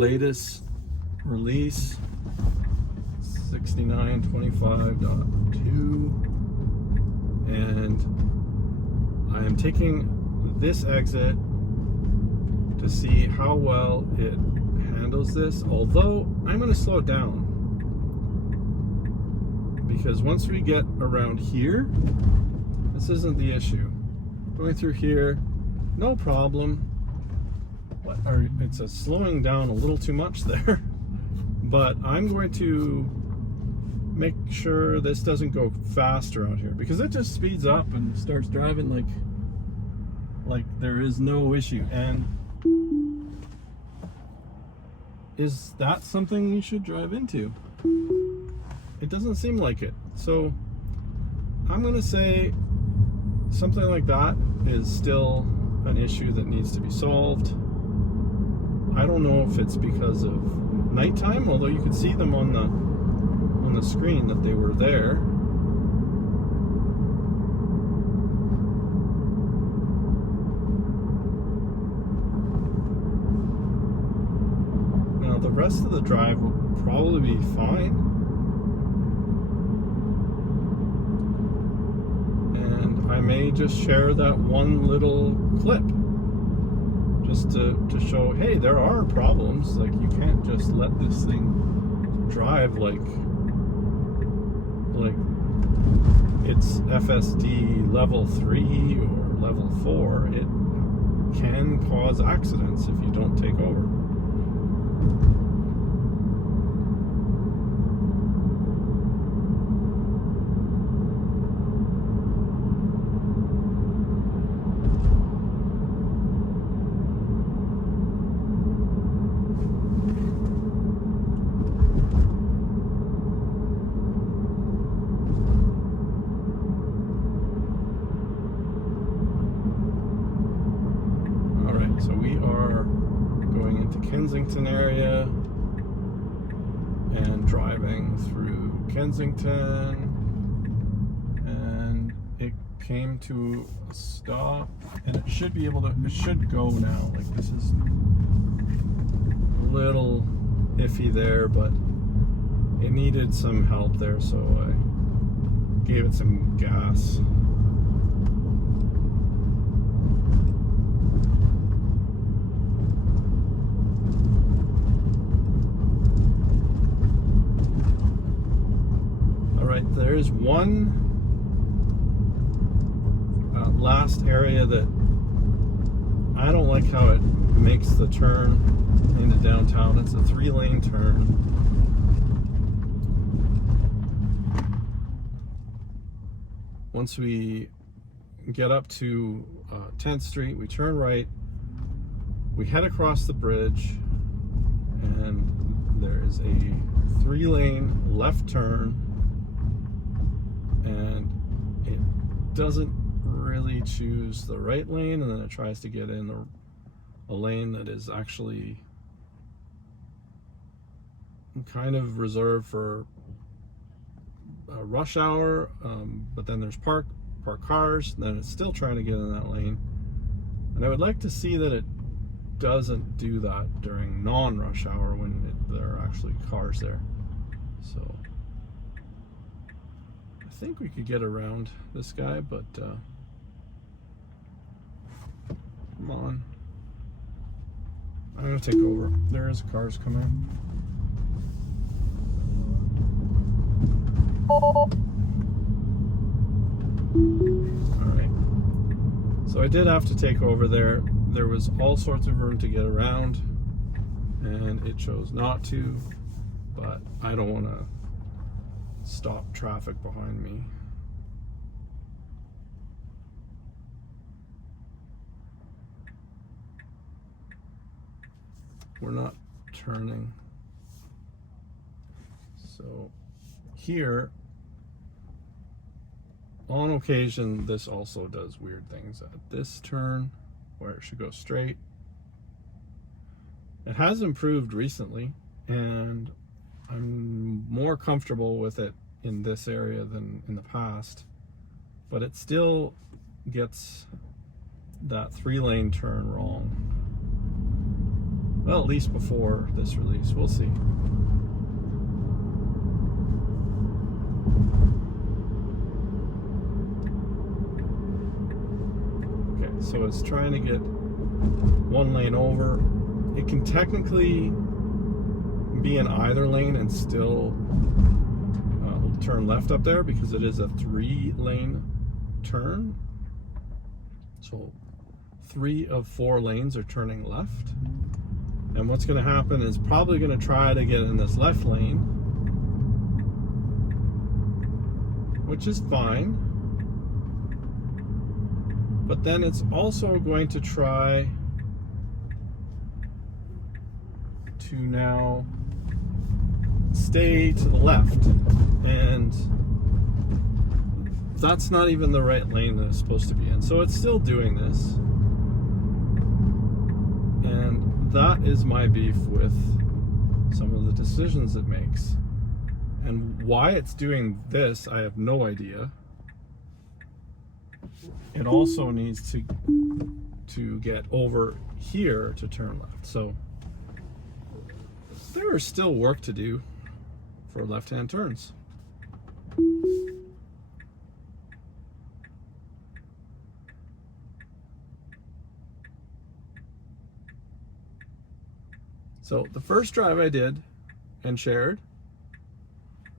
latest release 6925.2, and I am taking this exit to see how well it handles this, although I'm going to slow it down, because once we get around here, this isn't the issue. Going through here, no problem. It's slowing down a little too much there, but I'm going to make sure this doesn't go faster out here, because it just speeds up and starts driving like there is no issue. And is that something we should drive into? It doesn't seem like it. So I'm gonna say something like that is still an issue that needs to be solved. I don't know if it's because of nighttime, although you could see them on the screen that they were there. Now the rest of the drive will probably be fine, and I may just share that one little clip just to show, hey, there are problems. Like, you can't just let this thing drive like it's FSD level 3 or level 4. It can cause accidents if you don't take over. So we are going into Kensington area and driving through Kensington, and it came to a stop, and it should be able to, it should go now. Like, this is a little iffy there, but it needed some help there, so I gave it some gas. There is one last area that I don't like how it makes the turn into downtown. It's a 3-lane turn. Once we get up to 10th Street, we turn right, we head across the bridge, and there is a 3-lane left turn, and it doesn't really choose the right lane, and then it tries to get in a lane that is actually kind of reserved for rush hour, but then there's parked cars, and then it's still trying to get in that lane. And I would like to see that it doesn't do that during non-rush hour when there are actually cars there. So I think we could get around this guy, but come on. I'm gonna take over. There is cars coming. Alright. So I did have to take over there. There was all sorts of room to get around, and it chose not to, but I don't want to stop traffic behind me. We're not turning. So here, on occasion, this also does weird things. At this turn, where it should go straight, it has improved recently, and I'm more comfortable with it in this area than in the past, but it still gets that 3-lane turn wrong. Well, at least before this release. We'll see. Okay, so it's trying to get one lane over. It can technically be in either lane and still turn left up there because it is a 3-lane turn. So 3 of 4 lanes are turning left. And what's going to happen is probably going to try to get in this left lane, which is fine. But then it's also going to try to now stay to the left, and that's not even the right lane that it's supposed to be in. So it's still doing this, and that is my beef with some of the decisions it makes. And why it's doing this, I have no idea. It also needs to get over here to turn left. So there is still work to do for left-hand turns. So the first drive I did and shared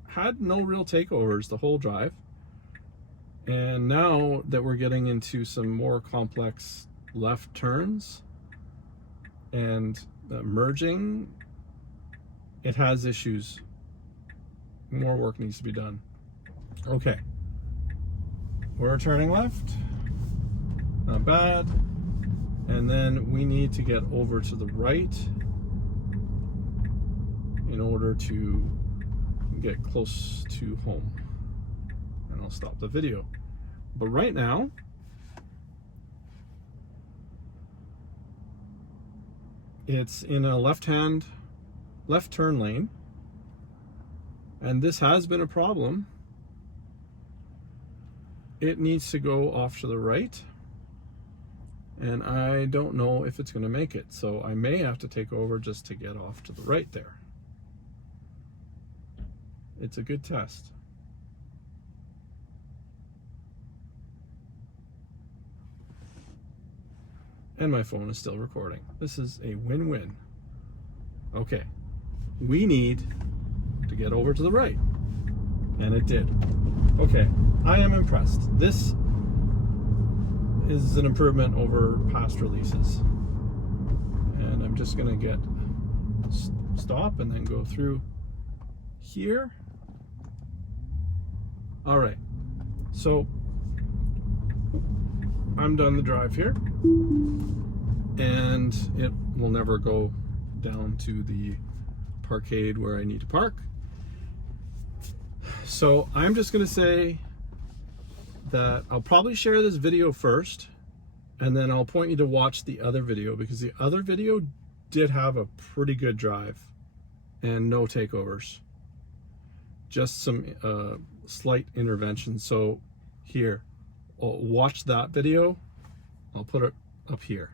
had no real takeovers the whole drive. And now that we're getting into some more complex left turns and merging, it has issues. More work needs to be done. Okay, we're turning left, not bad. And then we need to get over to the right in order to get close to home. And I'll stop the video. But right now, it's in a left turn lane, and this has been a problem. It needs to go off to the right, and I don't know if it's going to make it, so I may have to take over just to get off to the right there. It's a good test. And my phone is still recording. This is a win-win. Okay, we need to get over to the right, and it did. Okay, I am impressed. This is an improvement over past releases. And I'm just gonna get stop and then go through here. All right, so I'm done the drive here, and it will never go down to the parkade where I need to park. So I'm just going to say that I'll probably share this video first, and then I'll point you to watch the other video, because the other video did have a pretty good drive and no takeovers, just some slight interventions. So here, I'll watch that video. I'll put it up here.